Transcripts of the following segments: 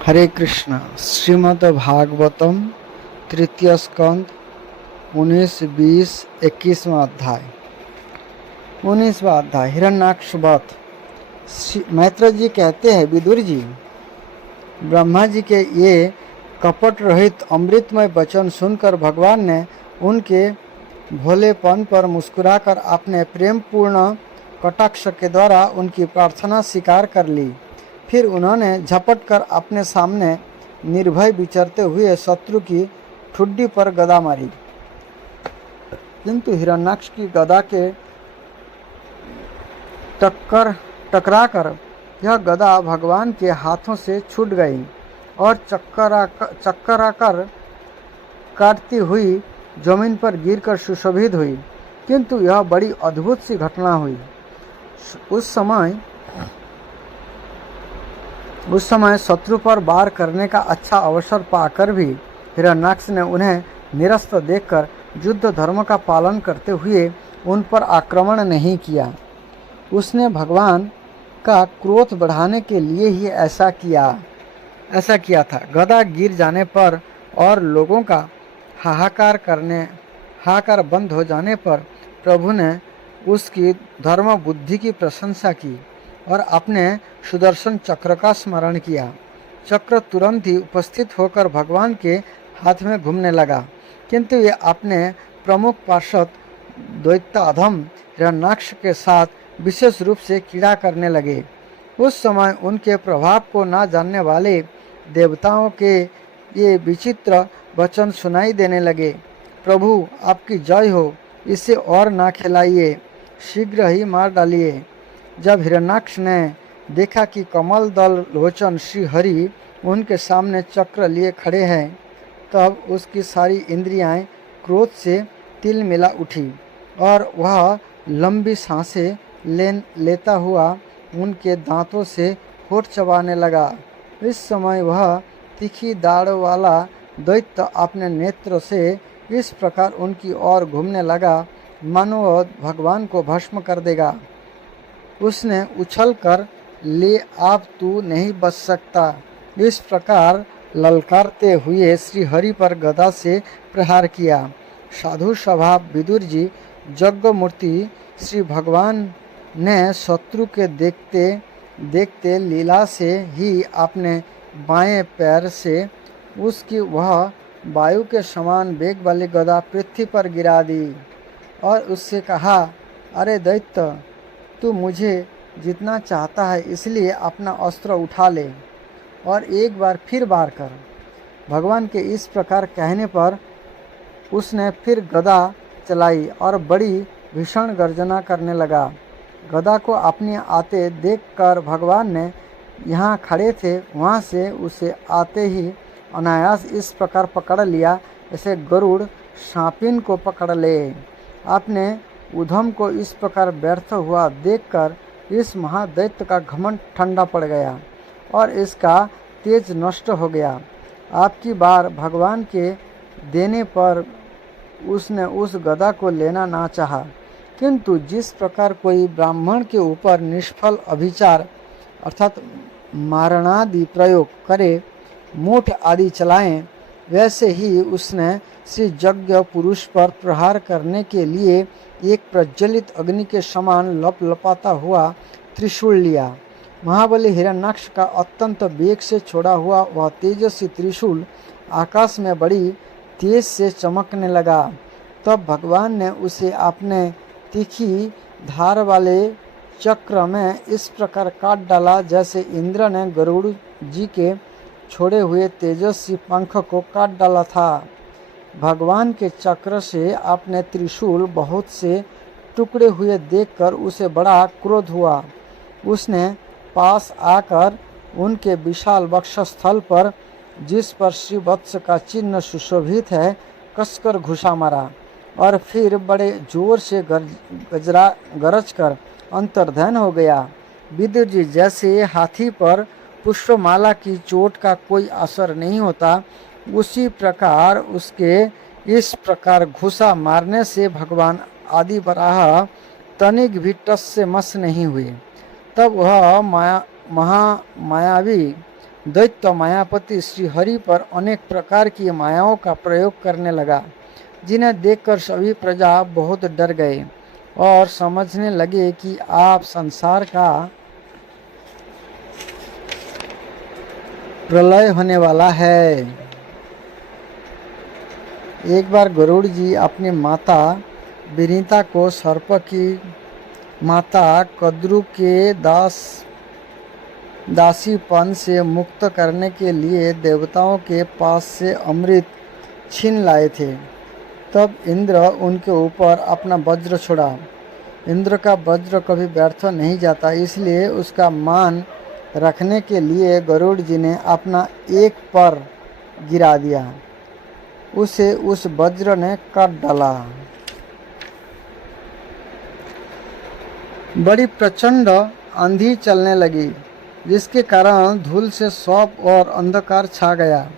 हरे कृष्ण। श्रीमद् भागवतम तृतीय स्कंद 19, 20, 21वां अध्याय। 19वां अध्याय हिरण्याक्ष वध। मैत्र जी कहते हैं, विदुर जी, ब्रह्मा जी के ये कपट रहित अमृतमय वचन सुनकर भगवान ने उनके भोलेपन पर मुस्कुराकर अपने प्रेमपूर्ण कटाक्ष के द्वारा उनकी प्रार्थना स्वीकार कर ली। फिर उन्होंने झपट कर अपने सामने निर्भय विचरते हुए शत्रु की ठुड्डी पर गदा मारी, किंतु हिरण्याक्ष की गदा के टकराकर यह गदा भगवान के हाथों से छूट गई और चक्कराकर काटती हुई जमीन पर गिरकर सुशोभित हुई। किंतु यह बड़ी अद्भुत सी घटना हुई। उस समय शत्रु पर वार करने का अच्छा अवसर पाकर भी हिरण्याक्ष ने उन्हें निरस्त देखकर युद्ध धर्म का पालन करते हुए उन पर आक्रमण नहीं किया। उसने भगवान का क्रोध बढ़ाने के लिए ही ऐसा किया था। गदा गिर जाने पर और लोगों का हाहाकार बंद हो जाने पर प्रभु ने उसकी धर्म बुद्धि की प्रशंसा की और अपने सुदर्शन चक्र का स्मरण किया। चक्र तुरंत ही उपस्थित होकर भगवान के हाथ में घूमने लगा, किंतु ये अपने प्रमुख पार्षद दैत्याधम हिरण्याक्ष के साथ विशेष रूप से क्रीड़ा करने लगे। उस समय उनके प्रभाव को न जानने वाले देवताओं के ये विचित्र वचन सुनाई देने लगे। प्रभु, आपकी जय हो, इसे और ना खिलाइए, शीघ्र ही मार डालिए। जब हिरण्याक्ष ने देखा कि कमल दल लोचन श्री हरि उनके सामने चक्र लिए खड़े हैं, तब उसकी सारी इंद्रियां क्रोध से तिलमिला उठी और वह लंबी सांसें लेता हुआ उनके दांतों से होठ चबाने लगा। इस समय वह तीखी दाढ़ वाला दैत्य अपने नेत्र से इस प्रकार उनकी ओर घूमने लगा मानो भगवान को भस्म कर देगा। उसने उछल कर, ले आप तू नहीं बच सकता, इस प्रकार ललकारते हुए श्री हरि पर गदा से प्रहार किया। साधु स्वभाव विदुर जी, यज्ञ मूर्ति श्री भगवान ने शत्रु के देखते देखते लीला से ही अपने बाएं पैर से उसकी वह वायु के समान वेग वाली गदा पृथ्वी पर गिरा दी और उससे कहा, अरे दैत्य, तू मुझे जितना चाहता है इसलिए अपना अस्त्र उठा ले और एक बार फिर वार कर। भगवान के इस प्रकार कहने पर उसने फिर गदा चलाई और बड़ी भीषण गर्जना करने लगा। गदा को अपने आते देखकर भगवान ने यहाँ खड़े थे वहाँ से उसे आते ही अनायास इस प्रकार पकड़ लिया जैसे गरुड़ सांपिन को पकड़ ले। आपने उधम को इस प्रकार व्यर्थ हुआ देखकर इस महादैत्य का घमंड ठंडा पड़ गया और इसका तेज नष्ट हो गया। आपकी बार भगवान के देने पर उसने उस गदा को लेना ना चाहा, किंतु जिस प्रकार कोई ब्राह्मण के ऊपर निष्फल अभिचार अर्थात मारणादि प्रयोग करे, मूठ आदि चलाएं, वैसे ही उसने श्री यज्ञ पुरुष पर प्रहार करने के लिए एक प्रज्वलित अग्नि के समान लपलपाता हुआ त्रिशूल लिया। महाबली हिरण्याक्ष का अत्यंत वेग से छोड़ा हुआ वह तेजस्वी त्रिशूल आकाश में बड़ी तेज से चमकने लगा। तब भगवान ने उसे अपने तीखी धार वाले चक्र में इस प्रकार काट डाला जैसे इंद्र ने गरुड़ जी के छोड़े हुए तेजस्वी पंख को काट डाला था। भगवान के चक्र से अपने त्रिशूल बहुत से टुकड़े हुए देखकर उसे बड़ा क्रोध हुआ। उसने पास आकर उनके विशाल वक्षस्थल पर, जिस पर श्री वत्स का चिन्ह सुशोभित है, कसकर घुसा मारा और फिर बड़े जोर से गरज कर अंतर्धान हो गया। विदुर जी, जैसे हाथी पर पुष्पमाला की चोट का कोई असर नहीं होता, उसी प्रकार उसके इस प्रकार घुसा मारने से भगवान आदि वराह तनिक भी टस से मस नहीं हुए। तब वह महामायावी दैत्य मायापति श्रीहरि पर अनेक प्रकार की मायाओं का प्रयोग करने लगा, जिन्हें देखकर सभी प्रजा बहुत डर गए और समझने लगे कि आप संसार का प्रलय होने वाला है। एक बार गरुड़ जी अपनी माता विनीता को सर्प की माता कद्रु के दासीपन से मुक्त करने के लिए देवताओं के पास से अमृत छीन लाए थे। तब इंद्र उनके ऊपर अपना वज्र छोड़ा। इंद्र का वज्र कभी व्यर्थ नहीं जाता, इसलिए उसका मान रखने के लिए गरुड़ जी ने अपना एक पर गिरा दिया। उसे उस वज्र ने काट डाला। बड़ी प्रचंड आंधी चलने लगी, जिसके कारण धूल से सब और अंधकार छा गया।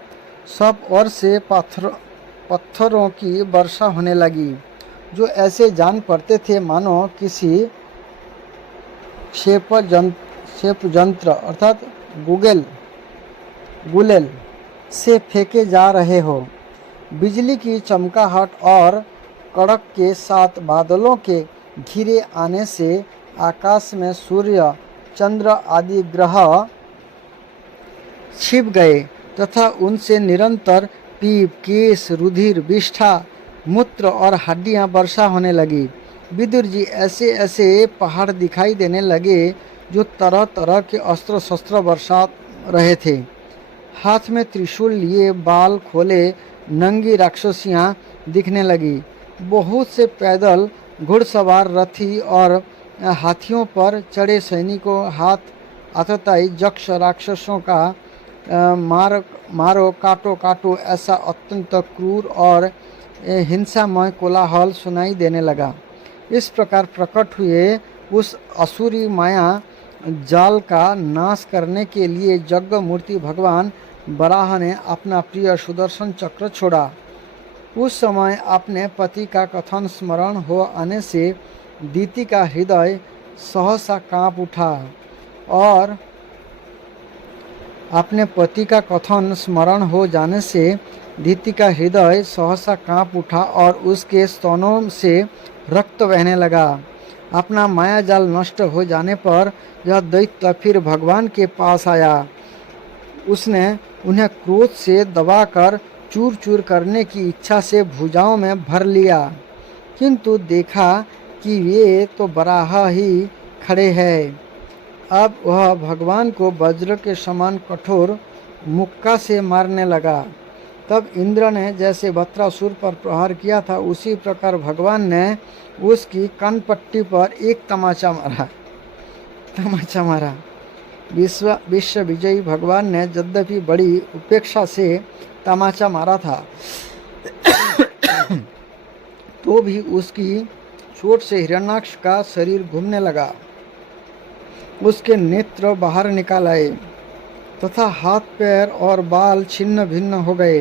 सब ओर से पत्थरों की वर्षा होने लगी, जो ऐसे जान पड़ते थे मानो किसी क्षेप यंत्र अर्थात गुलेल से फेंके जा रहे हो। बिजली की चमकाहट और कड़क के साथ बादलों के घिरे आने से आकाश में सूर्य, चंद्र आदि ग्रह छिप गए तथा उनसे निरंतर पीप, केश, रुधिर, विष्ठा, मूत्र और हड्डियां वर्षा होने लगी। विदुर जी ऐसे ऐसे पहाड़ दिखाई देने लगे जो तरह तरह के अस्त्र शस्त्र बरसा रहे थे। हाथ में त्रिशूल लिए बाल खोले नंगी राक्षसियां दिखने लगी। बहुत से पैदल घुड़सवार, रथी और हाथियों पर चढ़े सैनिकों हाथ आतताई यक्ष राक्षसों का मारो काटो काटो ऐसा अत्यंत क्रूर और हिंसामय कोलाहल सुनाई देने लगा। इस प्रकार प्रकट हुए उस असुरी माया जाल का नाश करने के लिए यज्ञ मूर्ति भगवान वराह ने अपना प्रिय सुदर्शन चक्र छोड़ा। उस समय अपने पति का कथन स्मरण हो आने से दीति का हृदय सहसा कांप उठा और अपने पति का कथन स्मरण हो जाने से दीति का हृदय सहसा कांप उठा और उसके स्तनों से रक्त बहने लगा। अपना माया जाल नष्ट हो जाने पर यह दैत्य फिर भगवान के पास आया। उसने उन्हें क्रोध से दबाकर चूर चूर करने की इच्छा से भुजाओं में भर लिया, किंतु देखा कि वे तो बराह ही खड़े हैं। अब वह भगवान को वज्र के समान कठोर मुक्का से मारने लगा। तब इंद्र ने जैसे वत्रासुर पर प्रहार किया था, उसी प्रकार भगवान ने उसकी कनपट्टी पर एक तमाचा मारा। विश्व विजयी भगवान ने यद्यपि बड़ी उपेक्षा से तमाचा मारा था तो भी उसकी चोट से हिरण्याक्ष का शरीर घूमने लगा। उसके नेत्र बाहर निकाल आए तथा हाथ पैर और बाल छिन्न भिन्न हो गए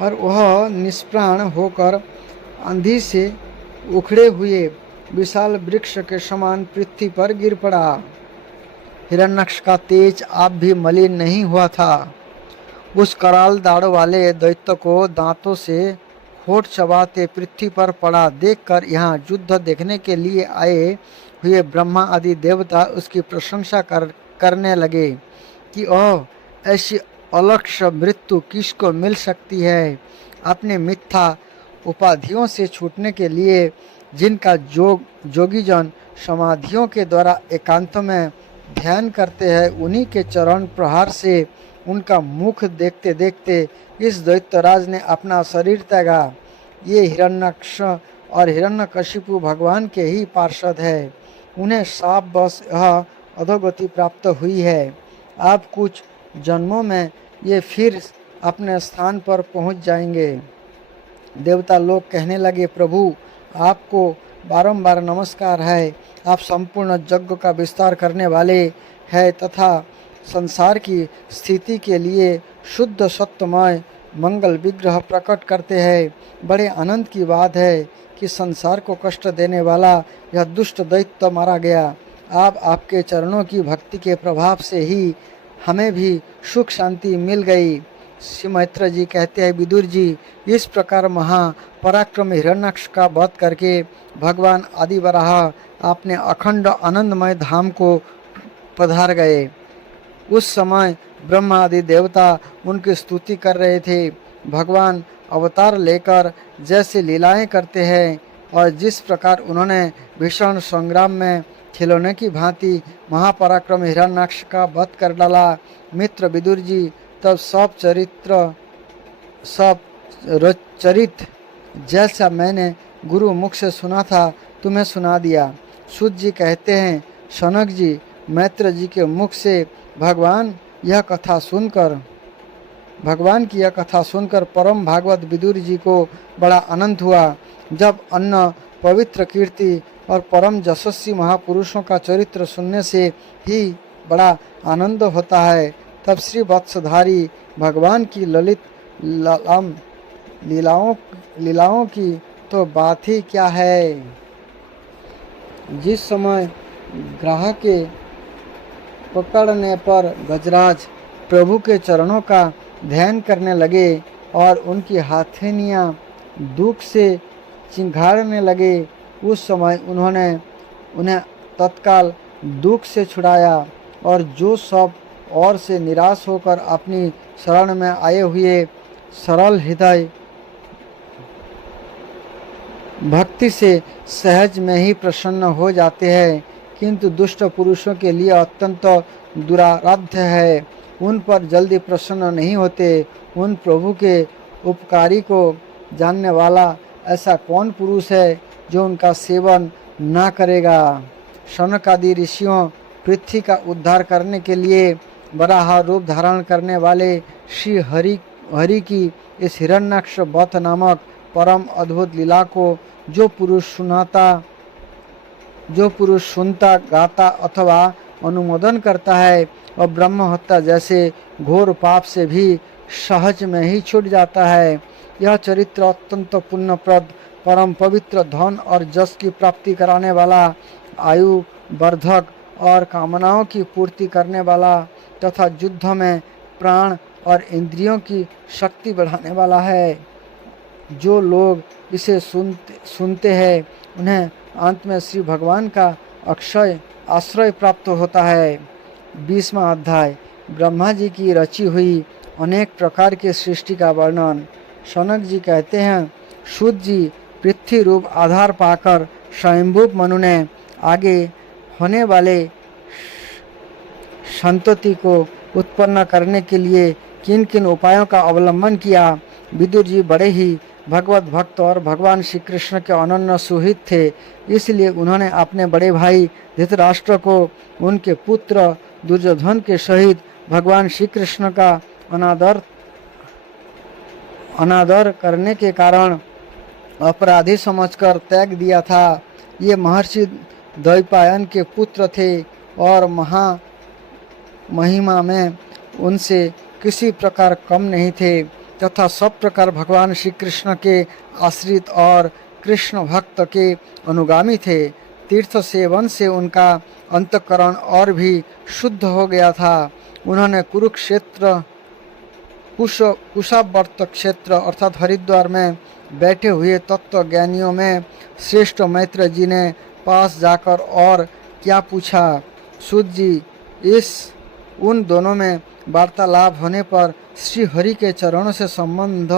और वह निष्प्राण होकर आंधी से उखड़े हुए विशाल वृक्ष के समान पृथ्वी पर गिर पड़ा। हिरण्याक्ष का तेज आप भी मलिन नहीं हुआ था। उस कराल दाढ़ वाले दैत्य को दांतों से होठ चबाते पृथ्वी पर पड़ा देखकर यहाँ युद्ध देखने के लिए आए हुए ब्रह्मा आदि देवता उसकी प्रशंसा करने लगे कि ओह, ऐसी अलक्ष्य मृत्यु किसको मिल सकती है। अपने मिथ्या उपाधियों से छूटने के लिए जिनका जोगीजन समाधियों के द्वारा एकांत में ध्यान करते हैं, उन्हीं के चरण प्रहार से उनका मुख देखते देखते इस दैत्यराज ने अपना शरीर त्यागा। ये हिरण्याक्ष और हिरण्यकशिपु भगवान के ही पार्षद है। उन्हें शाप बस यह अधोगति प्राप्त हुई है। आप कुछ जन्मों में ये फिर अपने स्थान पर पहुंच जाएंगे। देवता लोग कहने लगे, प्रभु आपको बारंबार नमस्कार है। आप संपूर्ण जग का विस्तार करने वाले हैं तथा संसार की स्थिति के लिए शुद्ध सत्यमय मंगल विग्रह प्रकट करते हैं। बड़े आनंद की बात है कि संसार को कष्ट देने वाला यह दुष्ट दैत्य मारा गया। आप आपके चरणों की भक्ति के प्रभाव से ही हमें भी सुख शांति मिल गई। श्री मैत्र जी कहते हैं, विदुर जी, इस प्रकार महापराक्रम हिरण्याक्ष का वध करके भगवान आदि वराह अपने अखंड आनंदमय धाम को पधार गए। उस समय ब्रह्मा आदि देवता उनकी स्तुति कर रहे थे। भगवान अवतार लेकर जैसे लीलाएं करते हैं और जिस प्रकार उन्होंने भीषण संग्राम में खिलौने की भांति महापराक्रम हिरण्याक्ष का वध कर डाला। मित्र विदुर जी, तब सब चरित जैसा मैंने गुरु मुख से सुना था तुम्हें सुना दिया। सूत जी कहते हैं, शनक जी, मैत्र जी के मुख से भगवान की यह कथा सुनकर परम भागवत विदुर जी को बड़ा आनंद हुआ। जब अन्य पवित्र कीर्ति और परम यशस्वी महापुरुषों का चरित्र सुनने से ही बड़ा आनंद होता है, तब श्री वत्सधारी भगवान की ललित लीलाओं की तो बात ही क्या है। जिस समय ग्राह के पकड़ने पर गजराज प्रभु के चरणों का ध्यान करने लगे और उनकी हाथेनियाँ दुख से चिंघाड़ने लगे, उस समय उन्होंने उन्हें तत्काल दुख से छुड़ाया और जो सब और से निराश होकर अपनी शरण में आए हुए सरल हृदय भक्ति से सहज में ही प्रसन्न हो जाते हैं, किंतु दुष्ट पुरुषों के लिए अत्यंत दुराराध्य है। उन पर जल्दी प्रसन्न नहीं होते। उन प्रभु के उपकारी को जानने वाला ऐसा कौन पुरुष है जो उनका सेवन ना करेगा। शनक आदि ऋषियों पृथ्वी का उद्धार करने के लिए वराह रूप धारण करने वाले श्री हरि की इस हिरण्याक्ष वध नामक परम अद्भुत लीला को जो पुरुष सुनता गाता अथवा अनुमोदन करता है और ब्रह्म हत्या जैसे घोर पाप से भी सहज में ही छूट जाता है। यह चरित्र अत्यंत पुण्यप्रद, परम पवित्र, धन और जस की प्राप्ति कराने वाला, आयु वर्धक और कामनाओं की पूर्ति करने वाला तथा युद्ध में प्राण और इंद्रियों की शक्ति बढ़ाने वाला है। जो लोग इसे सुनते हैं उन्हें अंत में श्री भगवान का अक्षय आश्रय प्राप्त होता है। 20वां अध्याय, ब्रह्मा जी की रची हुई अनेक प्रकार की सृष्टि का वर्णन। शनक जी कहते हैं, सूत जी, पृथ्वी रूप आधार पाकर स्वयंभू मनु ने आगे होने वाले संतति को उत्पन्न करने के लिए किन किन उपायों का अवलंबन किया। विदुर जी बड़े ही भगवत भक्त और भगवान श्री कृष्ण के अनन्य सुहित थे, इसलिए उन्होंने अपने बड़े भाई धृतराष्ट्र को उनके पुत्र दुर्योधन के सहित भगवान श्री कृष्ण का अनादर करने के कारण अपराधी समझकर त्याग दिया था। ये महर्षि द्वैपायन के पुत्र थे और महिमा में उनसे किसी प्रकार कम नहीं थे तथा सब प्रकार भगवान श्री कृष्ण के आश्रित और कृष्ण भक्त के अनुगामी थे। तीर्थ सेवन से उनका अंतःकरण और भी शुद्ध हो गया था। उन्होंने कुरुक्षेत्र कुशावर्त क्षेत्र अर्थात हरिद्वार में बैठे हुए तत्व ज्ञानियों में श्रेष्ठ मैत्र जी ने पास जाकर और क्या पूछा। सूत जी, उन दोनों में वार्तालाप होने पर श्री हरि के चरणों से संबंध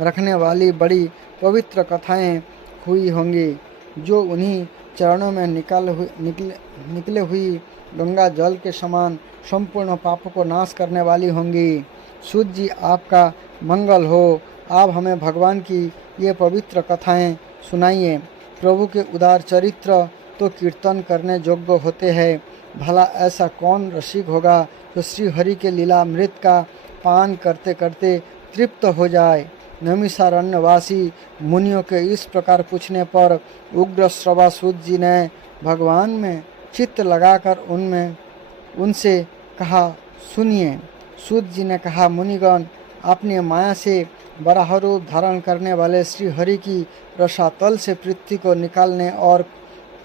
रखने वाली बड़ी पवित्र कथाएं हुई होंगी, जो उन्हीं चरणों में निकले हुई गंगा जल के समान संपूर्ण पापों को नाश करने वाली होंगी। सूत जी, आपका मंगल हो। आप हमें भगवान की ये पवित्र कथाएं सुनाइए। प्रभु के उदार चरित्र तो कीर्तन करने योग्य होते हैं। भला ऐसा कौन रसिक होगा जो श्री हरि के लीलामृत का पान करते करते तृप्त हो जाए। नैमिषारण्यवासी मुनियों के इस प्रकार पूछने पर उग्र श्रवासूत जी ने भगवान में चित्त लगाकर उनसे कहा, सुनिए। सूत जी ने कहा, मुनिगण, अपनी माया से वराह रूप धारण करने वाले श्री हरि की रसातल से पृथ्वी को निकालने और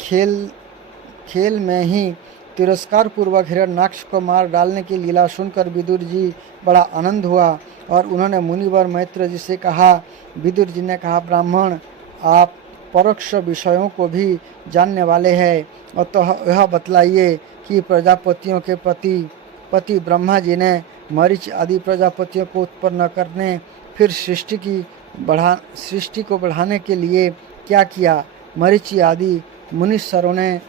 खेल में ही तिरस्कार पूर्वक हिरण्याक्ष को मार डालने की लीला सुनकर विदुर जी बड़ा आनंद हुआ और उन्होंने मुनिवर मैत्र जी से कहा। विदुर जी ने कहा, ब्राह्मण आप परोक्ष विषयों को भी जानने वाले हैं, और तो यह बतलाइए कि प्रजापतियों के पति ब्रह्मा जी ने मरीच आदि प्रजापतियों को उत्पन्न करने फिर सृष्टि को बढ़ाने के लिए क्या किया। मरीचि आदि मुनीश्वरों ने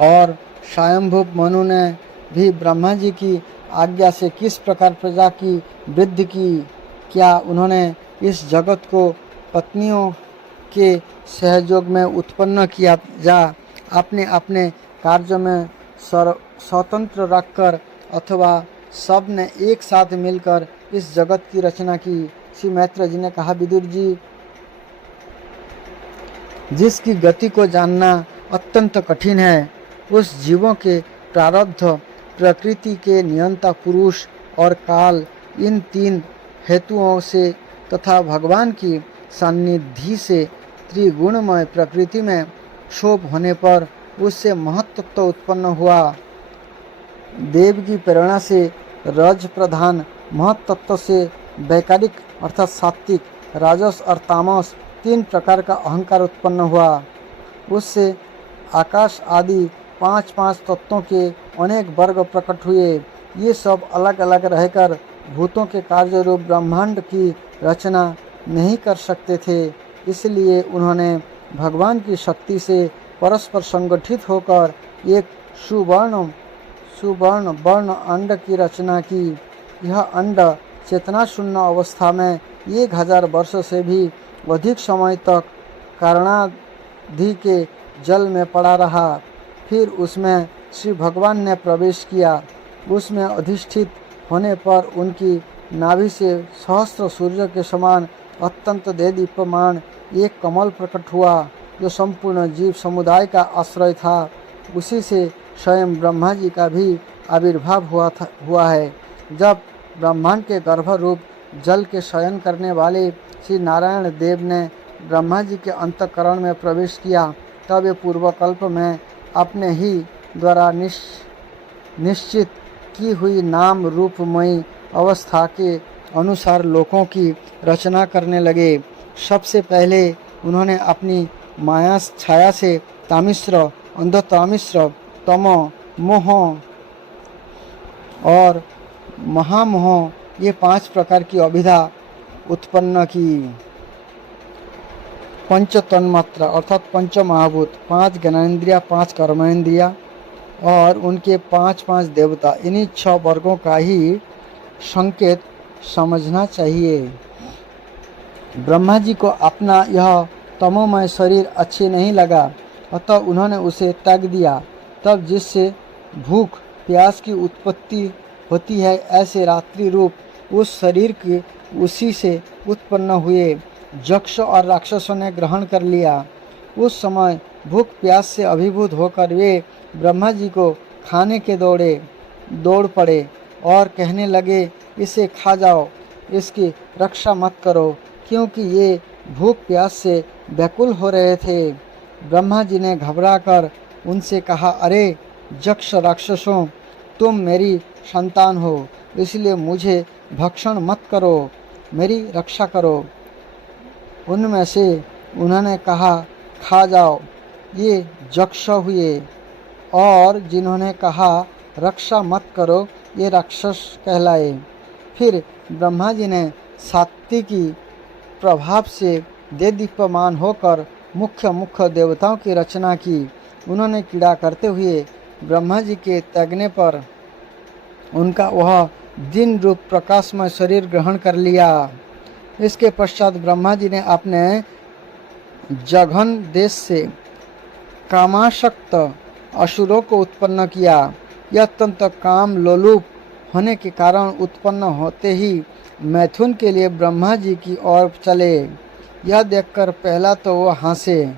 और स्वयंभू मनु ने भी ब्रह्मा जी की आज्ञा से किस प्रकार प्रजा की वृद्धि की। क्या उन्होंने इस जगत को पत्नियों के सहयोग में उत्पन्न किया जा अपने अपने कार्यों में स्वतंत्र रखकर, अथवा सब ने एक साथ मिलकर इस जगत की रचना की। श्री मैत्र जी ने कहा, विदुर जी, जिसकी गति को जानना अत्यंत कठिन है, उस जीवों के प्रारब्ध, प्रकृति के नियंता पुरुष और काल, इन तीन हेतुओं से तथा भगवान की सान्निधि से त्रिगुणमय प्रकृति में क्षोभ होने पर उससे महत्त्व उत्पन्न हुआ। देव की प्रेरणा से रज प्रधान महत्त्व से वैकारिक अर्थात सात्विक, राजस और तामस तीन प्रकार का अहंकार उत्पन्न हुआ। उससे आकाश आदि पांच तत्वों के अनेक वर्ग प्रकट हुए। ये सब अलग अलग रहकर भूतों के कार्य रूप ब्रह्मांड की रचना नहीं कर सकते थे, इसलिए उन्होंने भगवान की शक्ति से परस्पर संगठित होकर एक सुवर्ण वर्ण अंड की रचना की। यह अंड चेतना शून्य अवस्था में 1000 वर्षों से भी अधिक समय तक कारणादि के जल में पड़ा रहा। फिर उसमें श्री भगवान ने प्रवेश किया। उसमें अधिष्ठित होने पर उनकी नाभि से सहस्त्र सूर्य के समान अत्यंत देदीप्यमान एक कमल प्रकट हुआ, जो संपूर्ण जीव समुदाय का आश्रय था। उसी से स्वयं ब्रह्मा जी का भी आविर्भाव हुआ है। जब ब्रह्मांड के गर्भ रूप जल के शयन करने वाले श्री नारायण देव ने ब्रह्मा जी के अंतःकरण में प्रवेश किया, तब ये पूर्वकल्प में अपने ही द्वारा निश्चित की हुई नाम रूपमयी अवस्था के अनुसार लोकों की रचना करने लगे। सबसे पहले उन्होंने अपनी माया छाया से तामिश्र, अंधतामिश्र, तमो, मोह और महामोह, ये 5 प्रकार की अभिधा उत्पन्न की। पंच तन्मात्रा अर्थात पंच महाभूत, 5 ज्ञानेन्द्रिया, 5 कर्मेंद्रिया और उनके 5 देवता, इन्हीं 6 वर्गों का ही संकेत समझना चाहिए। ब्रह्मा जी को अपना यह तमोमय शरीर अच्छे नहीं लगा, अतः उन्होंने उसे त्याग दिया। तब जिससे भूख प्यास की उत्पत्ति होती है, ऐसे रात्रि रूप उस शरीर के उसी से उत्पन्न हुए यक्ष और राक्षसों ने ग्रहण कर लिया। उस समय भूख प्यास से अभिभूत होकर वे ब्रह्मा जी को खाने के दौड़ पड़े और कहने लगे, इसे खा जाओ, इसकी रक्षा मत करो, क्योंकि ये भूख प्यास से व्याकुल हो रहे थे। ब्रह्मा जी ने घबराकर उनसे कहा, अरे यक्ष राक्षसों, तुम मेरी संतान हो, इसलिए मुझे भक्षण मत करो, मेरी रक्षा करो। उनमें से उन्होंने कहा, खा जाओ, ये यक्ष हुए, और जिन्होंने कहा रक्षा मत करो, ये राक्षस कहलाए। फिर ब्रह्मा जी ने सात्विकी प्रभाव से देदीप्यमान होकर मुख्य देवताओं की रचना की। उन्होंने क्रीड़ा करते हुए ब्रह्मा जी के त्यागने पर उनका वह दिन रूप प्रकाशमय शरीर ग्रहण कर लिया। इसके पश्चात ब्रह्मा जी ने अपने जघन देश से कामासक्त असुरों को उत्पन्न किया। यह अत्यंत काम लोलुप होने के कारण उत्पन्न होते ही मैथुन के लिए ब्रह्मा जी की ओर चले। यह देखकर पहला तो वह हंसे,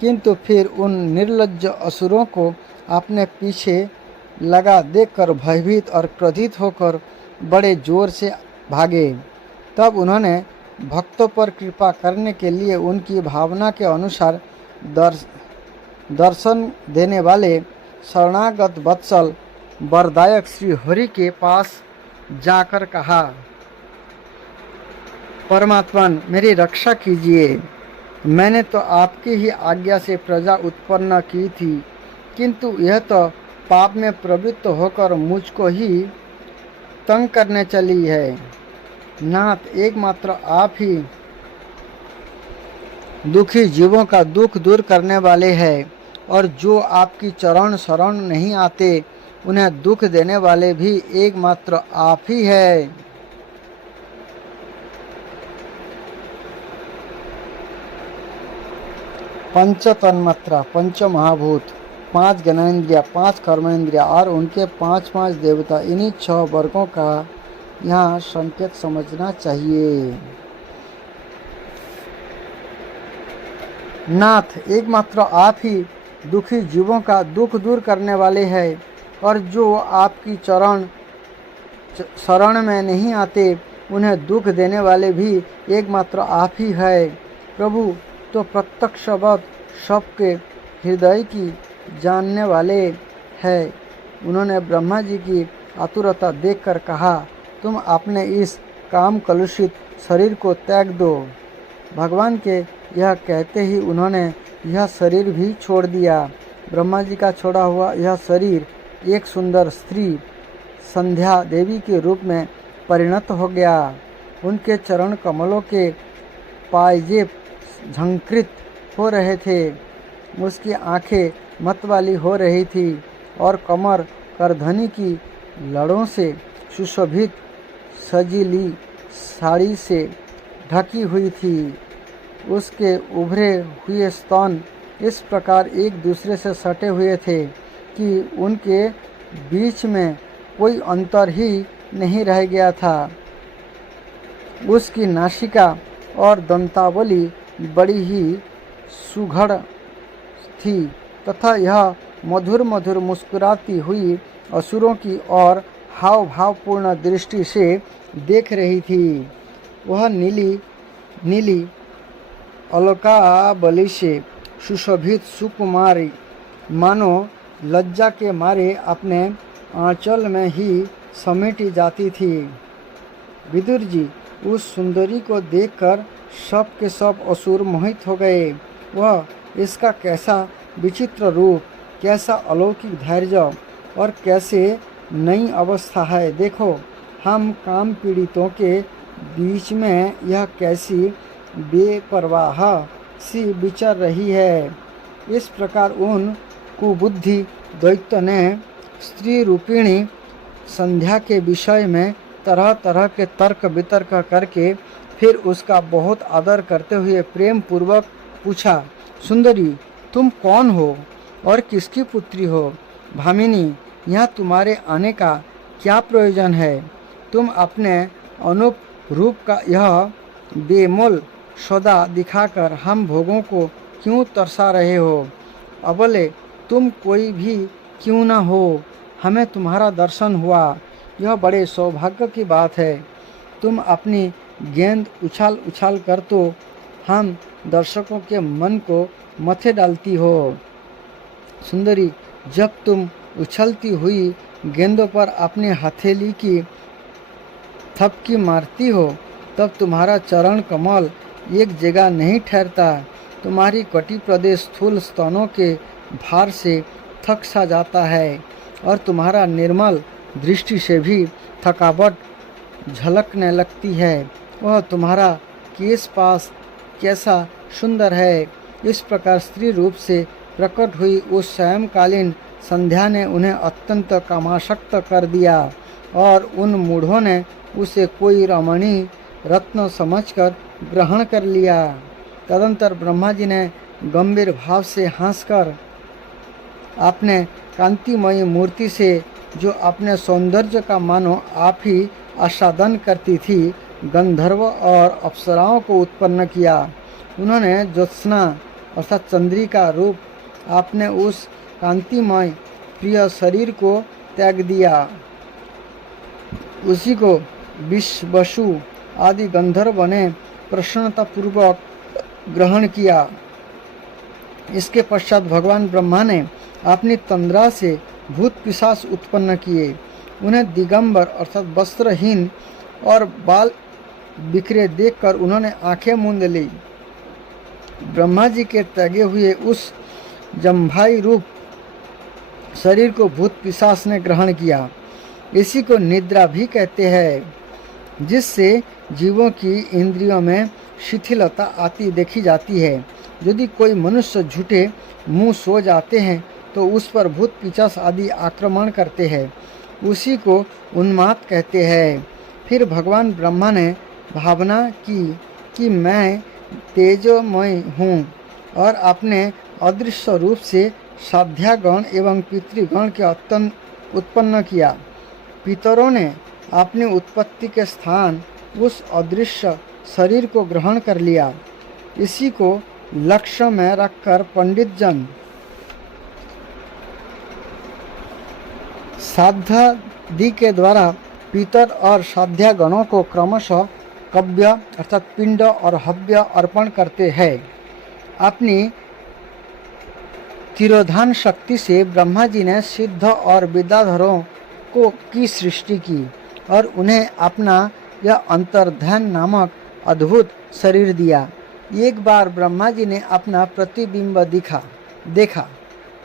किंतु फिर उन निर्लज्ज असुरों को अपने पीछे लगा देखकर भयभीत और क्रोधित होकर बड़े जोर से भागे। तब उन्होंने भक्तों पर कृपा करने के लिए उनकी भावना के अनुसार दर्शन देने वाले शरणागत वत्सल वरदायक श्री हरि के पास जाकर कहा, परमात्मन मेरी रक्षा कीजिए। मैंने तो आपकी ही आज्ञा से प्रजा उत्पन्न की थी, किंतु यह तो पाप में प्रवृत्त होकर मुझको ही तंग करने चली है। नाथ, एकमात्र आप ही दुखी जीवों का दुख दूर करने वाले हैं, और जो आपकी चरण शरण नहीं आते उन्हें दुख देने वाले भी एकमात्र आप ही है। पंच तन्मात्रा, पंच महाभूत, 5 ज्ञानेंद्रिया, 5 कर्मेंद्रिया और उनके 5 देवता, इन्हीं 6 वर्गों का यहाँ संकेत समझना चाहिए। नाथ, एकमात्र आप ही दुखी जीवों का दुख दूर करने वाले हैं, और जो आपकी शरण में नहीं आते उन्हें दुख देने वाले भी एकमात्र आप ही है। प्रभु तो प्रत्यक्षवत सबके हृदय की जानने वाले हैं। उन्होंने ब्रह्मा जी की आतुरता देखकर कहा, तुम अपने इस काम कलुषित शरीर को त्याग दो। भगवान के यह कहते ही उन्होंने यह शरीर भी छोड़ दिया। ब्रह्मा जी का छोड़ा हुआ यह शरीर एक सुंदर स्त्री संध्या देवी के रूप में परिणत हो गया। उनके चरण कमलों के पायजेब झंकृत हो रहे थे, उसकी आंखें मतवाली हो रही थी और कमर करधनी की लड़ों से सुशोभित सजीली साड़ी से ढकी हुई थी। उसके उभरे हुए स्तन इस प्रकार एक दूसरे से सटे हुए थे कि उनके बीच में कोई अंतर ही नहीं रह गया था। उसकी नासिका और दंतावली बड़ी ही सुघड़ थी तथा यह मधुर मधुर मुस्कुराती हुई असुरों की ओर हाव भावपूर्ण दृष्टि से देख रही थी। वह नीली नीली अलकावली से सुशोभित सुकुमारी मानो लज्जा के मारे अपने आंचल में ही समेटी जाती थी। विदुर जी उस सुंदरी को देखकर सब के सब असुर मोहित हो गए। वह इसका कैसा विचित्र रूप, कैसा अलौकिक धैर्य और कैसे नई अवस्था है। देखो, हम काम पीड़ितों के बीच में यह कैसी बेपरवाह सी विचर रही है। इस प्रकार उन कुबुद्धि दैत्य ने स्त्री रूपिणी संध्या के विषय में तरह तरह के तर्क वितर्क करके फिर उसका बहुत आदर करते हुए प्रेम पूर्वक पूछा, सुंदरी, तुम कौन हो और किसकी पुत्री हो? भामिनी, यहाँ तुम्हारे आने का क्या प्रयोजन है? तुम अपने अनूप रूप का यह बेमोल सौदा दिखाकर हम भोगों को क्यों तरसा रहे हो? अबले तुम कोई भी क्यों न हो, हमें तुम्हारा दर्शन हुआ, यह बड़े सौभाग्य की बात है। तुम अपनी गेंद उछाल उछाल कर तो हम दर्शकों के मन को मथे डालती हो। सुंदरी, जब तुम उछलती हुई गेंदों पर अपनी हथेली की थपकी मारती हो तब तुम्हारा चरण कमल एक जगह नहीं ठहरता। तुम्हारी कटी प्रदेश स्थूल स्तनों के भार से थक सा जाता है और तुम्हारा निर्मल दृष्टि से भी थकावट झलकने लगती है। वह तुम्हारा केश पास कैसा सुंदर है। इस प्रकार स्त्री रूप से प्रकट हुई उस सायंकालीन संध्या ने उन्हें अत्यंत कामासक्त कर दिया और उन मूढ़ों ने उसे कोई रमणीय रत्न समझकर ग्रहण कर लिया। तदंतर ब्रह्मा जी ने गंभीर भाव से हंसकर अपने कांतिमयी मूर्ति से, जो अपने सौंदर्य का मानो आप ही आस्वादन करती थी, गंधर्व और अप्सराओं को उत्पन्न किया। उन्होंने ज्योत्सना अर्थात चंद्रिका रूप अपने उस कांतिमय प्रिय शरीर को त्याग दिया। उसी को विश्वसु आदि गंधर्व ने प्रसन्नतापूर्वक ग्रहण किया। इसके पश्चात भगवान ब्रह्मा ने अपनी तंद्रा से भूत पिशाच उत्पन्न किए। उन्हें दिगंबर अर्थात वस्त्रहीन और बाल बिखरे देखकर उन्होंने आंखें मूंद ली। ब्रह्मा जी के त्यागे हुए उस जम्भाई रूप शरीर को भूत पिशाच ने ग्रहण किया। इसी को निद्रा भी कहते हैं, जिससे जीवों की इंद्रियों में शिथिलता आती देखी जाती है। यदि कोई मनुष्य झूठे मुंह सो जाते हैं तो उस पर भूत पिशाच आदि आक्रमण करते हैं, उसी को उन्माद कहते हैं। फिर भगवान ब्रह्मा ने भावना की कि मैं तेजोमय हूँ और अपने अदृश्य रूप से साध्यागण एवं पितृगण के उत्पन्न किया। पितरों ने अपनी उत्पत्ति के स्थान उस अदृश्य शरीर को ग्रहण कर लिया। इसी को लक्ष्य में रखकर पंडित जन साध्यादि के द्वारा पितर और साध्यागणों को क्रमशः कव्य अर्थात पिंड और हव्य अर्पण करते हैं। अपनी तिरोधान शक्ति से ब्रह्मा जी ने सिद्ध और विद्याधरों की सृष्टि की और उन्हें अपना यह अंतर्ध्यान नामक अद्भुत शरीर दिया। एक बार ब्रह्मा जी ने अपना प्रतिबिंब देखा,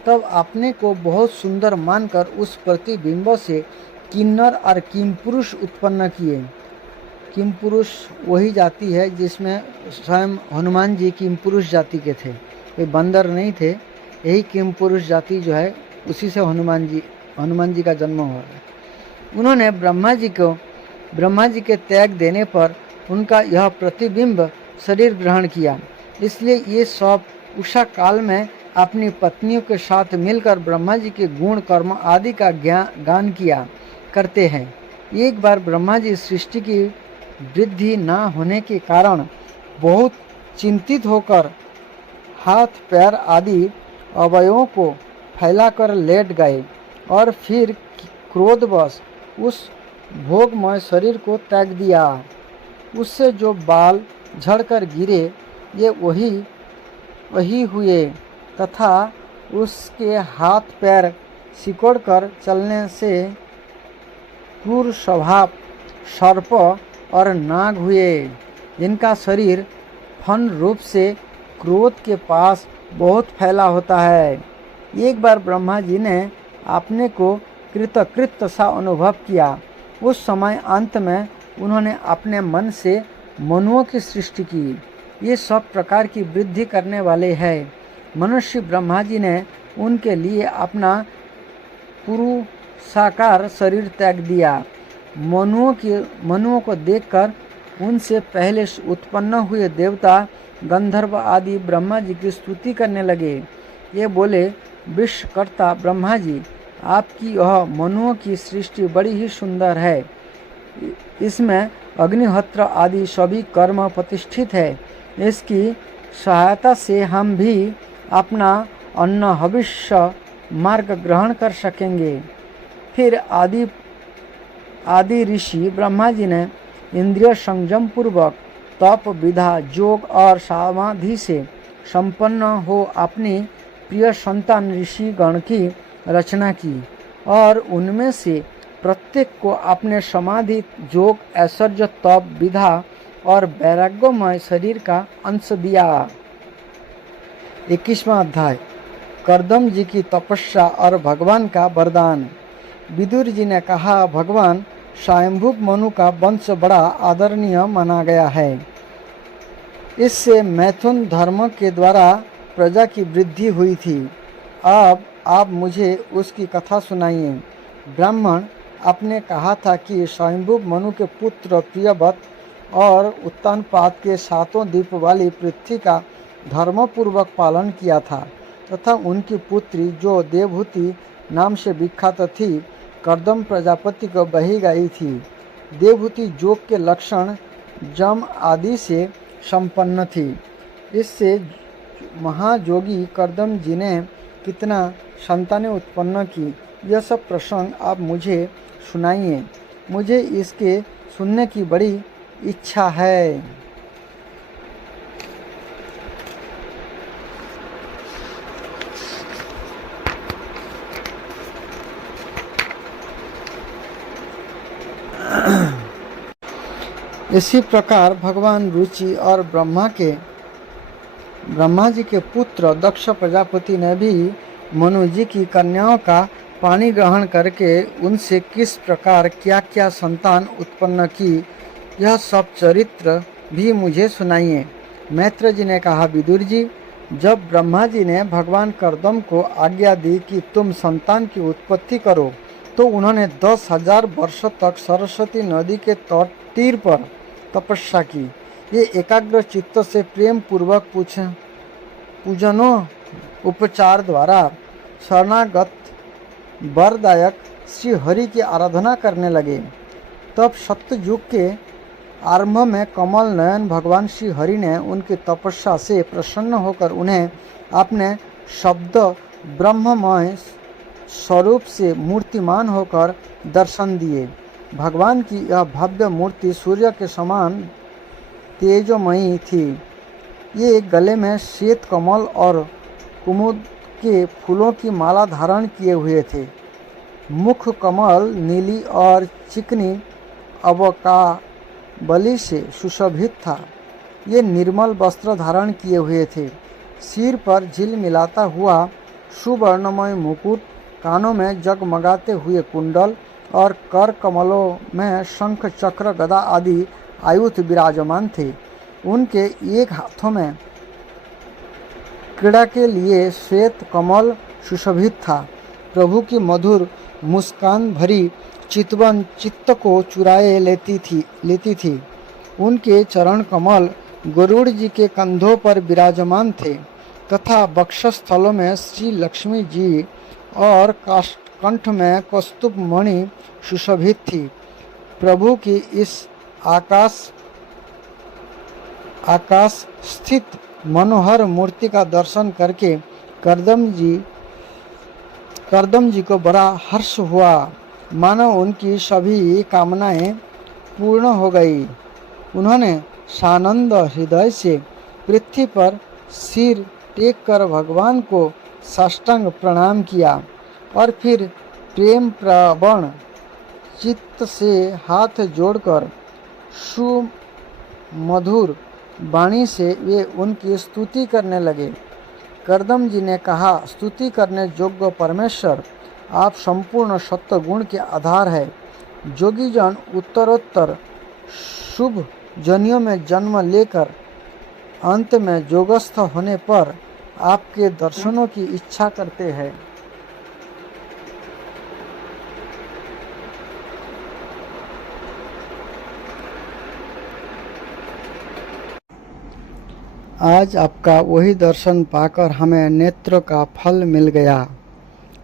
तब अपने को बहुत सुंदर मानकर उस प्रतिबिंब से किन्नर और किमपुरुष उत्पन्न किए। किमपुरुष वही जाति है जिसमें स्वयं हनुमान जी किमपुरुष जाति के थे, वे बंदर नहीं थे। यही किमपुरुष जाति जो है उसी से हनुमान जी का जन्म हुआ है। उन्होंने ब्रह्मा जी के त्याग देने पर उनका यह प्रतिबिंब शरीर ग्रहण किया। इसलिए ये सब उषा काल में अपनी पत्नियों के साथ मिलकर ब्रह्मा जी के गुण कर्म आदि का गान किया करते हैं। एक बार ब्रह्मा जी सृष्टि की वृद्धि न होने के कारण बहुत चिंतित होकर हाथ पैर आदि अवयवों को फैलाकर लेट गए और फिर क्रोधवश उस भोगमय शरीर को त्याग दिया। उससे जो बाल झड़कर गिरे ये वही हुए तथा उसके हाथ पैर सिकोड़कर चलने से क्रूर स्वभाव सर्प और नाग हुए, जिनका शरीर फन रूप से क्रोध के पास बहुत फैला होता है। एक बार ब्रह्मा जी ने अपने को कृतकृत्य सा अनुभव किया। उस समय अंत में उन्होंने अपने मन से मनुओं की सृष्टि की। ये सब प्रकार की वृद्धि करने वाले हैं। मनुष्य ब्रह्मा जी ने उनके लिए अपना पुरुषाकार शरीर त्याग दिया। मनुओं को देखकर उनसे पहले उत्पन्न हुए देवता गंधर्व आदि ब्रह्मा जी की स्तुति करने लगे। ये बोले, विश्वकर्ता ब्रह्मा जी, आपकी यह मनुओं की सृष्टि बड़ी ही सुंदर है। इसमें अग्निहोत्र आदि सभी कर्म प्रतिष्ठित है। इसकी सहायता से हम भी अपना अन्न हविष्य मार्ग ग्रहण कर सकेंगे। फिर आदि ऋषि ब्रह्मा जी ने इंद्रिय संयम पूर्वक तप विधा योग और समाधि से संपन्न हो अपनी प्रिय संतान ऋषि गण की रचना की और उनमें से प्रत्येक को अपने समाधि योग ऐश्वर्य तप विधा और वैराग्यमय शरीर का अंश दिया। 21वां अध्याय कर्दम जी की तपस्या और भगवान का वरदान। विदुर जी ने कहा, भगवान स्वयंभू मनु का वंश बड़ा आदरणीय माना गया है। इससे मैथुन धर्म के द्वारा प्रजा की वृद्धि हुई थी। अब आप मुझे उसकी कथा सुनाइए। ब्राह्मण आपने कहा था कि स्वयंभू मनु के पुत्र प्रियव्रत और उत्तानपाद के सातों द्वीप वाली पृथ्वी का धर्मपूर्वक पालन किया था तथा उनकी पुत्री जो देवहूति नाम से विख्यात थी कर्दम प्रजापति को बही गई थी। देवहूति योग के लक्षण जम आदि से संपन्न थी। इससे महायोगी कर्दम जी ने कितना संतानें उत्पन्न की, यह सब प्रसंग आप मुझे सुनाइए। मुझे इसके सुनने की बड़ी इच्छा है। इसी प्रकार भगवान रुचि और ब्रह्मा जी के पुत्र दक्ष प्रजापति ने भी मनु जी की कन्याओं का पानी ग्रहण करके उनसे किस प्रकार क्या क्या संतान उत्पन्न की, यह सब चरित्र भी मुझे सुनाइए। मैत्र जी ने कहा, विदुर जी, जब ब्रह्मा जी ने भगवान कर्दम को आज्ञा दी कि तुम संतान की उत्पत्ति करो, तो उन्होंने 10,000 वर्षों तक सरस्वती नदी के तीर पर तपस्या की। ये एकाग्र चित्त से प्रेम पूर्वक पूजनों उपचार द्वारा शरणागत वरदायक श्री हरि की आराधना करने लगे। तब सत्ययुग के आरंभ में कमल नयन भगवान श्री हरि ने उनकी तपस्या से प्रसन्न होकर उन्हें अपने शब्द ब्रह्ममय स्वरूप से मूर्तिमान होकर दर्शन दिए। भगवान की यह भव्य मूर्ति सूर्य के समान तेजोमयी थी। ये गले में श्वेत कमल और कुमुद के फूलों की माला धारण किए हुए थे। मुख कमल नीली और चिकनी अवकाबली से सुशोभित था। ये निर्मल वस्त्र धारण किए हुए थे। सिर पर झिलमिलाता हुआ सुवर्णमय मुकुट, कानों में जगमगाते हुए कुंडल और कर कमलों में शंख चक्र गदा आदि आयुध विराजमान थे। उनके एक हाथों में क्रीड़ा के लिए श्वेत कमल सुशोभित था। प्रभु की मधुर मुस्कान भरी चितवन चित्त को चुराए लेती थी। उनके चरण कमल गरुड़ जी के कंधों पर विराजमान थे तथा वक्षस्थलों में श्री लक्ष्मी जी और कंठ में कौस्तुभ मणि सुशोभित थी। प्रभु की इस आकाश स्थित मनोहर मूर्ति का दर्शन करके कर्दम जी को बड़ा हर्ष हुआ, मानो उनकी सभी कामनाएं पूर्ण हो गई। उन्होंने सानंद हृदय से पृथ्वी पर सिर टेक कर भगवान को साष्टांग प्रणाम किया और फिर प्रेम प्रवण चित्त से हाथ जोड़कर सुमधुर वाणी से वे उनकी स्तुति करने लगे। कर्दम जी ने कहा, स्तुति करने योग्य परमेश्वर, आप संपूर्ण सत्व गुण के आधार है। जोगी जन उत्तरोत्तर शुभ जनियों में जन्म लेकर अंत में योगस्थ होने पर आपके दर्शनों की इच्छा करते हैं। आज आपका वही दर्शन पाकर हमें नेत्र का फल मिल गया।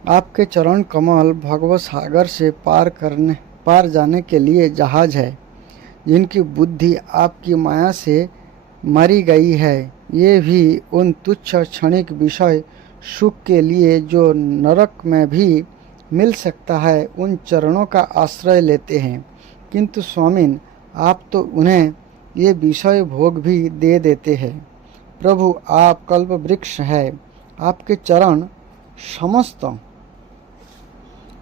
आपके चरण कमल भगवत सागर से पार जाने के लिए जहाज है। जिनकी बुद्धि आपकी माया से मरी गई है, ये भी उन तुच्छ क्षणिक विषय सुख के लिए जो नरक में भी मिल सकता है, उन चरणों का आश्रय लेते हैं। किंतु स्वामिन, आप तो उन्हें ये विषय भोग भी दे देते हैं। प्रभु, आप कल्प वृक्ष है। आपके चरण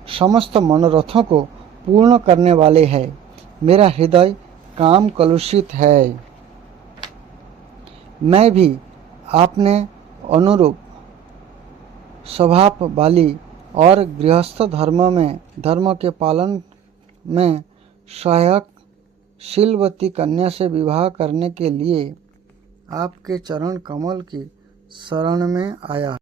समस्त मनोरथों को पूर्ण करने वाले हैं। मेरा हृदय काम कलुषित है। मैं भी आपने अनुरूप स्वभाव वाली और गृहस्थ धर्म के पालन में सहायक शीलवती कन्या से विवाह करने के लिए आपके चरण कमल की शरण में आया।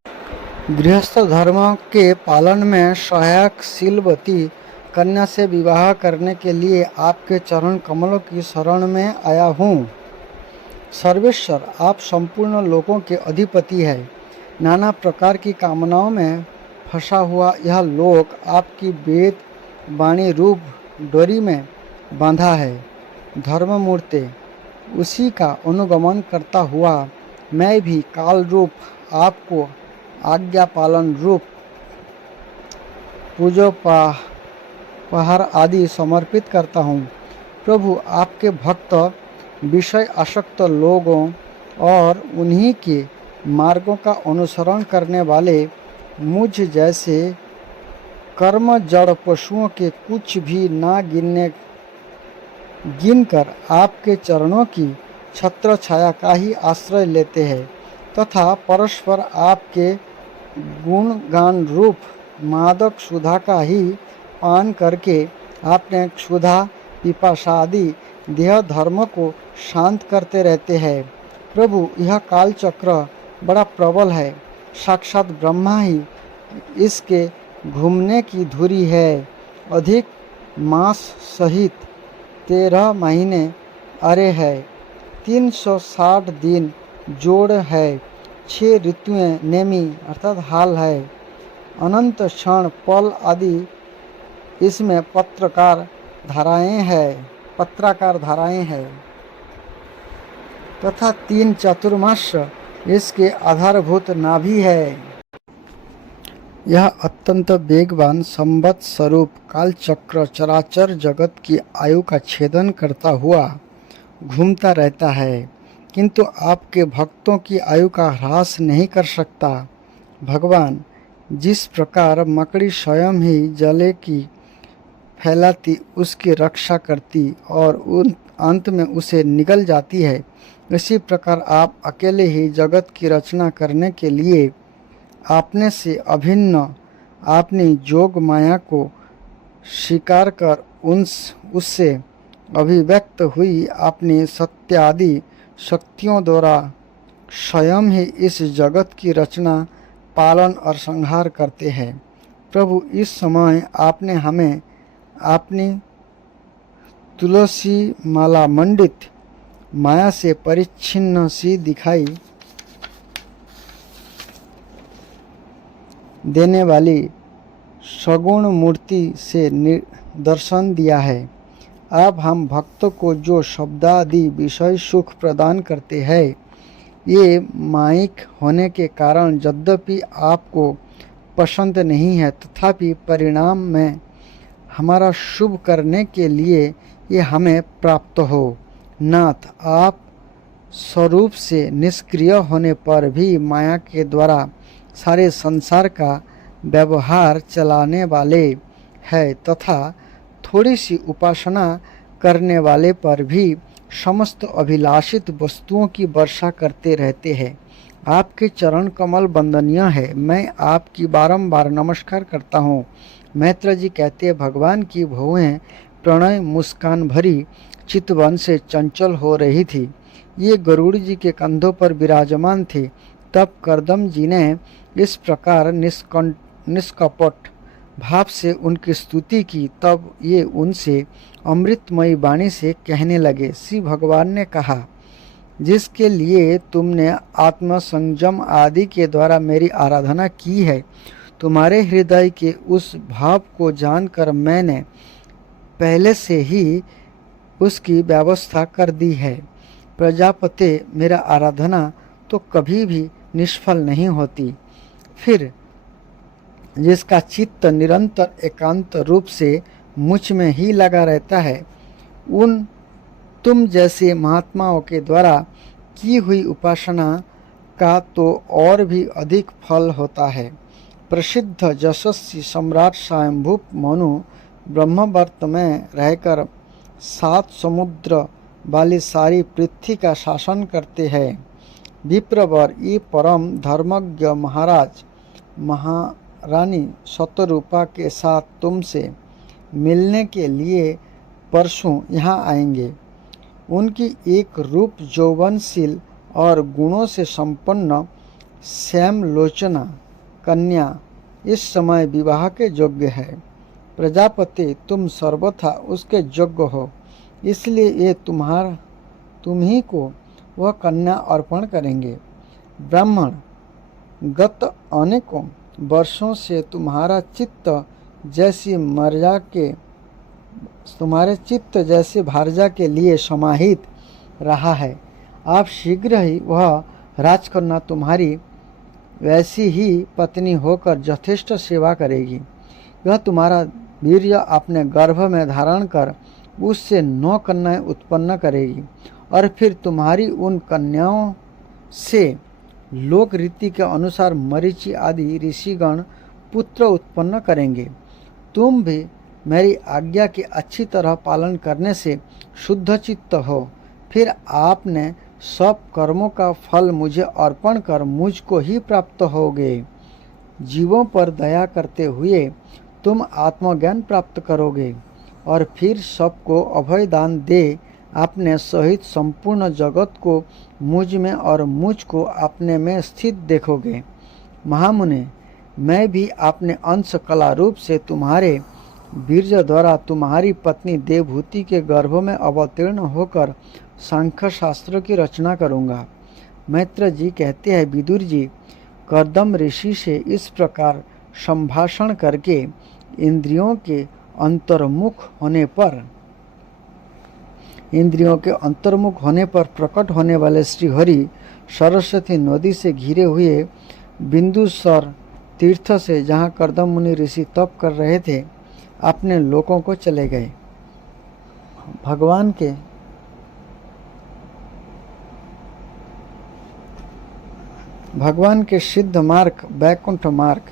गृहस्थ धर्म के पालन में सहायक शीलवती कन्या से विवाह करने के लिए आपके चरण कमलों की शरण में आया हूँ। सर्वेश्वर, आप संपूर्ण लोकों के अधिपति है। नाना प्रकार की कामनाओं में फंसा हुआ यह लोक आपकी वेद वाणी रूप डोरी में बांधा है। धर्ममूर्ते, उसी का अनुगमन करता हुआ मैं भी काल रूप आपको आज्ञा पालन रूप पूजोपहार आदि समर्पित करता हूँ। प्रभु, आपके भक्त विषय आसक्त लोगों और उन्हीं के मार्गों का अनुसरण करने वाले मुझ जैसे कर्म जड़ पशुओं के कुछ भी ना गिनने गिनकर आपके चरणों की छत्र छाया का ही आश्रय लेते हैं तथा परस्पर आपके गुणगान रूप मादक सुधा का ही पान करके आपने क्षुधा पिपासादि देह धर्म को शांत करते रहते हैं। प्रभु, यह काल चक्र बड़ा प्रबल है, साक्षात ब्रह्मा ही इसके घूमने की धुरी है। अधिक मास सहित 13 महीने अरे है, 360 दिन जोड़ है, 6 ऋतुएं नेमी अर्थात हाल है, अनंत क्षण पल आदि इसमें पत्राकार धाराएं हैं तथा 3 चतुर्मास इसके आधारभूत नाभि है। यह अत्यंत वेगवान संवत् स्वरूप कालचक्र चराचर जगत की आयु का छेदन करता हुआ घूमता रहता है, किंतु आपके भक्तों की आयु का ह्रास नहीं कर सकता। भगवान, जिस प्रकार मकड़ी स्वयं ही जले की फैलाती उसकी रक्षा करती और अंत में उसे निगल जाती है, इसी प्रकार आप अकेले ही जगत की रचना करने के लिए आपने से अभिन्न अपनी जोग माया को स्वीकार कर उससे अभिव्यक्त हुई अपनी सत्यादि शक्तियों द्वारा स्वयं ही इस जगत की रचना, पालन और संहार करते हैं। प्रभु, इस समय आपने हमें अपनी तुलसी माला मंडित माया से परिच्छिन्न सी दिखाई देने वाली सगुण मूर्ति से दर्शन दिया है। अब हम भक्तों को जो शब्दादि विषय सुख प्रदान करते हैं, ये माइक होने के कारण यद्यपि आपको पसंद नहीं है, तथापि परिणाम में हमारा शुभ करने के लिए ये हमें प्राप्त हो। नाथ, आप स्वरूप से निष्क्रिय होने पर भी माया के द्वारा सारे संसार का व्यवहार चलाने वाले हैं तथा थोड़ी सी उपासना करने वाले पर भी समस्त अभिलाषित वस्तुओं की वर्षा करते रहते हैं। आपके चरण कमल वंदनीय है, मैं आपकी बारंबार नमस्कार करता हूँ। मैत्र जी कहते हैं, भगवान की भौहें प्रणय मुस्कान भरी चितवन से चंचल हो रही थी। ये गरुड़ जी के कंधों पर विराजमान थे। तब करदम जी ने इस प्रकार निष्कपट भाव से उनकी स्तुति की। तब ये उनसे अमृतमयी वाणी से कहने लगे। श्री भगवान ने कहा, जिसके लिए तुमने आत्मसंयम आदि के द्वारा मेरी आराधना की है, तुम्हारे हृदय के उस भाव को जानकर मैंने पहले से ही उसकी व्यवस्था कर दी है। प्रजापते, मेरा आराधना तो कभी भी निष्फल नहीं होती। फिर जिसका चित्त निरंतर एकांत रूप से मुझ में ही लगा रहता है, उन तुम जैसे महात्माओं के द्वारा की हुई उपासना का तो और भी अधिक फल होता है। प्रसिद्ध यशस्वी सम्राट स्वयंभू मनु ब्रह्मवर्त में रहकर 7 समुद्र वाली सारी पृथ्वी का शासन करते हैं। विप्रवर, ये परम धर्मज्ञ महाराज महारानी शतरूपा के साथ तुमसे मिलने के लिए परसों यहाँ आएंगे। उनकी एक रूप यौवनशील और गुणों से संपन्न श्यामलोचना कन्या इस समय विवाह के योग्य है। प्रजापति, तुम सर्वथा उसके योग्य हो, इसलिए ये तुम्ही को वह कन्या अर्पण करेंगे। ब्राह्मण, गत अनेकों वर्षों से तुम्हारे चित्त जैसे भारजा के लिए समाहित रहा है। आप शीघ्र ही वह राजकन्या तुम्हारी वैसी ही पत्नी होकर यथेष्ट सेवा करेगी। यह तुम्हारा वीर्य अपने गर्भ में धारण कर उससे 9 कन्याएं उत्पन्न करेगी और फिर तुम्हारी उन कन्याओं से लोक रीति के अनुसार मरीचि आदि ऋषिगण पुत्र उत्पन्न करेंगे। तुम भी मेरी आज्ञा के अच्छी तरह पालन करने से शुद्ध चित्त हो। फिर आपने सब कर्मों का फल मुझे अर्पण कर मुझको ही प्राप्त होगे। जीवों पर दया करते हुए तुम आत्मज्ञान प्राप्त करोगे और फिर सबको अभय दान दे अपने सहित संपूर्ण जगत को मुझ में और मुझको अपने में स्थित देखोगे। महामुने, मैं भी अपने अंश कला रूप से तुम्हारे वीर्य द्वारा तुम्हारी पत्नी देवहूति के गर्भ में अवतीर्ण होकर सांख्य शास्त्र की रचना करूँगा। मैत्र जी कहते हैं, विदुर जी, कर्दम ऋषि से इस प्रकार संभाषण करके इंद्रियों के अंतर्मुख होने पर प्रकट होने वाले श्रीहरि सरस्वती नदी से घिरे हुए बिंदुसर तीर्थ से, जहाँ कर्दम मुनि ऋषि तप कर रहे थे, अपने लोकों को चले गए। भगवान के सिद्ध मार्ग वैकुंठ मार्ग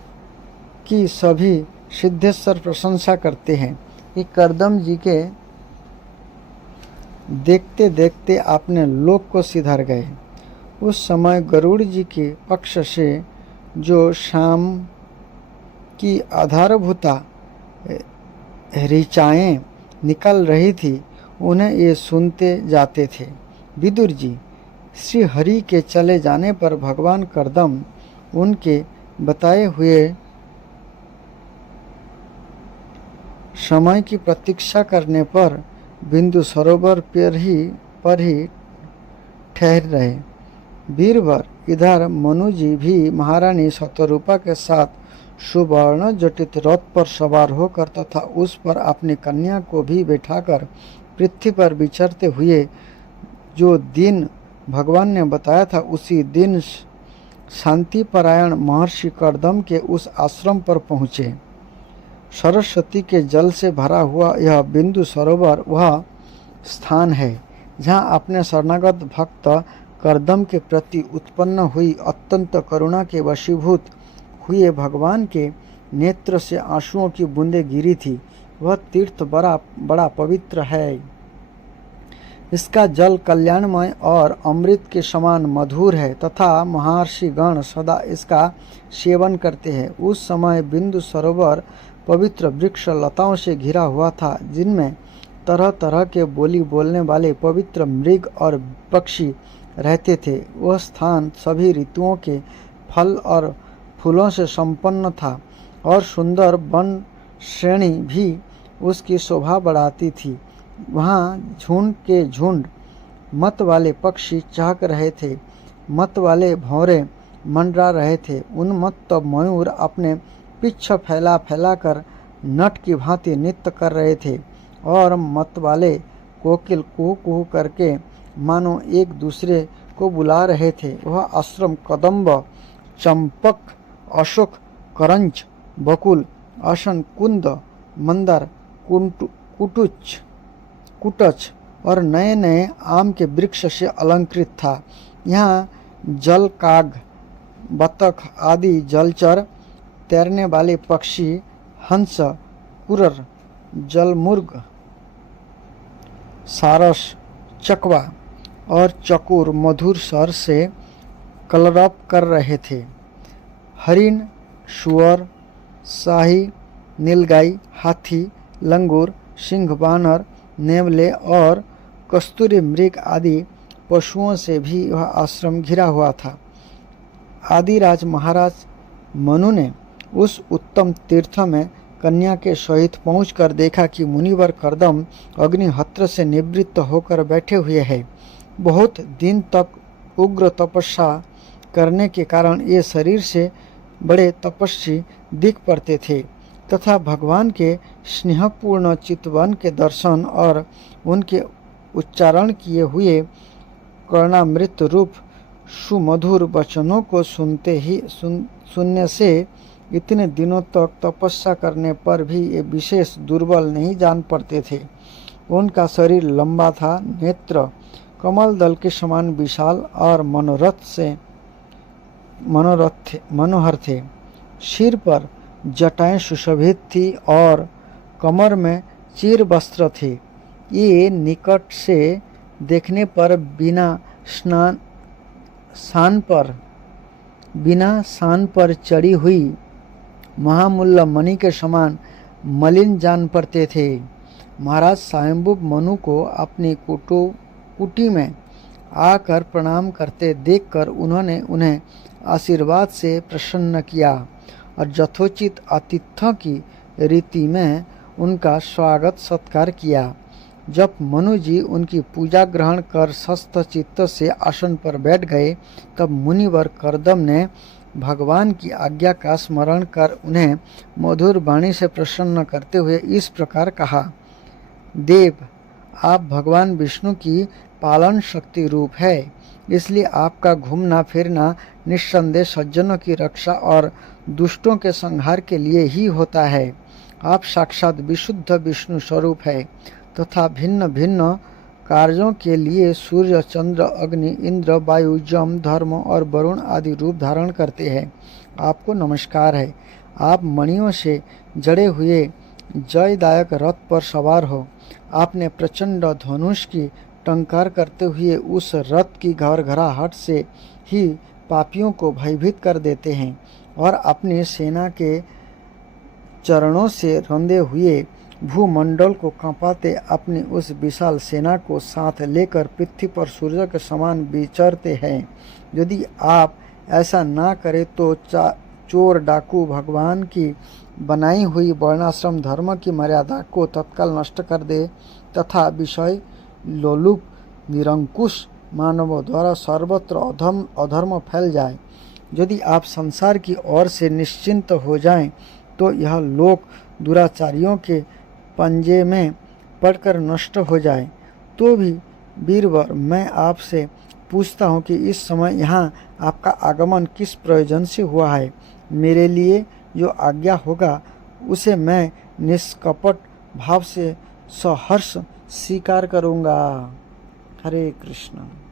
की सभी सिद्धेश्वर प्रशंसा करते हैं कि कर्दम जी के देखते देखते अपने लोक को सिधार गए। उस समय गरुड़ जी के पक्ष से जो शाम की आधारभूता ऋचाएँ निकल रही थी, उन्हें ये सुनते जाते थे। विदुर जी, श्री हरि के चले जाने पर भगवान कर्दम उनके बताए हुए समय की प्रतीक्षा करने पर बिंदु सरोवर पर ही ठहर रहे। वीरवर इधर मनु जी भी महारानी शतरूपा के साथ सुवर्ण जटित रथ पर सवार होकर तथा उस पर अपनी कन्या को भी बैठाकर पृथ्वी पर विचरते हुए जो दिन भगवान ने बताया था, उसी दिन शांतिपरायण महर्षि कर्दम के उस आश्रम पर पहुँचे। सरस्वती के जल से भरा हुआ यह बिंदु सरोवर वह स्थान है जहाँ अपने शरणागत भक्त कर्दम के प्रति उत्पन्न हुई अत्यंत करुणा के वशीभूत हुए भगवान के नेत्र से आंसुओं की बूंदें गिरी थी। वह तीर्थ बड़ा पवित्र है। इसका जल कल्याणमय और अमृत के समान मधुर है तथा महर्षि गण सदा इसका सेवन करते हैं। उस समय बिंदु सरोवर पवित्र वृक्ष लताओं से घिरा हुआ था, जिनमें तरह तरह के बोली बोलने वाले पवित्र मृग और पक्षी रहते थे। वह स्थान सभी ऋतुओं के फल और फूलों से संपन्न था और सुंदर वन श्रेणी भी उसकी शोभा बढ़ाती थी। वहाँ झुंड के झुंड मत वाले पक्षी चहक रहे थे, मत वाले भौरे मंडरा रहे थे। उन्मत्त मयूर अपने पिच्छ फैला कर नट की भांति नृत्य कर रहे थे और मत वाले कोकिल कुहू कुहू करके मानो एक दूसरे को बुला रहे थे। वह आश्रम कदम्ब, चंपक, अशोक, करंज, बकुल, अशन, कुंद, मंदार, कुटच और नए नए आम के वृक्ष से अलंकृत था। यहाँ जल काग, बतख आदि जलचर, तैरने वाले पक्षी, हंस, कुरर, जलमुर्ग, सारस, चकवा और चकोर मधुर स्वर से कलरव कर रहे थे। हरिण, शुअर, शाही, नीलगाई, हाथी, लंगूर, सिंह, बानर, नेवले और कस्तूरी मृग आदि पशुओं से भी वह आश्रम घिरा हुआ था। आदिराज महाराज मनु ने उस उत्तम तीर्थ में कन्या के सहित पहुंचकर देखा कि मुनिवर कर्दम अग्निहोत्र से निवृत्त होकर बैठे हुए हैं। बहुत दिन तक उग्र तपस्या करने के कारण ये शरीर से बड़े तपस्वी दिख पड़ते थे तथा भगवान के स्नेहपूर्ण चितवन के दर्शन और उनके उच्चारण किए हुए कर्णामृत रूप सुमधुर वचनों को सुनने से इतने दिनों तक तपस्या करने पर भी ये विशेष दुर्बल नहीं जान पड़ते थे। उनका शरीर लंबा था, नेत्र कमल दल के समान विशाल और मनोहर थे। सिर पर जटाएं सुशोभित थी और कमर में चीर वस्त्र थे। ये निकट से देखने पर बिना शान पर चढ़ी हुई महामूल्य मणि के समान मलिन जान पड़ते थे। महाराज स्वयंभू मनु को अपनी कुटी में आकर प्रणाम करते देखकर उन्होंने उन्हें आशीर्वाद से प्रसन्न किया और यथोचित आतिथ्य की रीति में उनका स्वागत सत्कार किया। जब मनु जी उनकी पूजा ग्रहण कर स्वस्थ चित्त से आसन पर बैठ गए, तब मुनिवर कर्दम ने भगवान की आज्ञा का स्मरण कर उन्हें मधुर वाणी से प्रसन्न करते हुए इस प्रकार कहा, देव, आप भगवान विष्णु की पालन शक्ति रूप है, इसलिए आपका घूमना फिरना निस्संदेह सज्जनों की रक्षा और दुष्टों के संहार के लिए ही होता है। आप साक्षात विशुद्ध विष्णु स्वरूप है तथा भिन्न भिन्न कार्यों के लिए सूर्य, चंद्र, अग्नि, इंद्र, वायु, जम, धर्म और वरुण आदि रूप धारण करते हैं। आपको नमस्कार है। आप मणियों से जड़े हुए जयदायक रथ पर सवार हो। आपने प्रचंड धनुष की टंकार करते हुए उस रथ की घरघराहट से ही पापियों को भयभीत कर देते हैं और अपनी सेना के चरणों से रंधे हुए भूमंडल को कांपाते अपनी उस विशाल सेना को साथ लेकर पृथ्वी पर सूर्य के समान विचरते हैं। यदि आप ऐसा ना करें तो चोर डाकू भगवान की बनाई हुई वर्णाश्रम धर्म की मर्यादा को तत्काल नष्ट कर दे तथा विषय लोलुप निरंकुश मानवों द्वारा सर्वत्र अधर्म फैल जाए। यदि आप संसार की ओर से निश्चिंत हो जाएं, तो यह लोक दुराचारियों के पंजे में पड़कर नष्ट हो जाए। तो भी वीरवर, मैं आपसे पूछता हूँ कि इस समय यहाँ आपका आगमन किस प्रयोजन से हुआ है। मेरे लिए जो आज्ञा होगा उसे मैं निष्कपट भाव से सहर्ष स्वीकार करूँगा। हरे कृष्ण।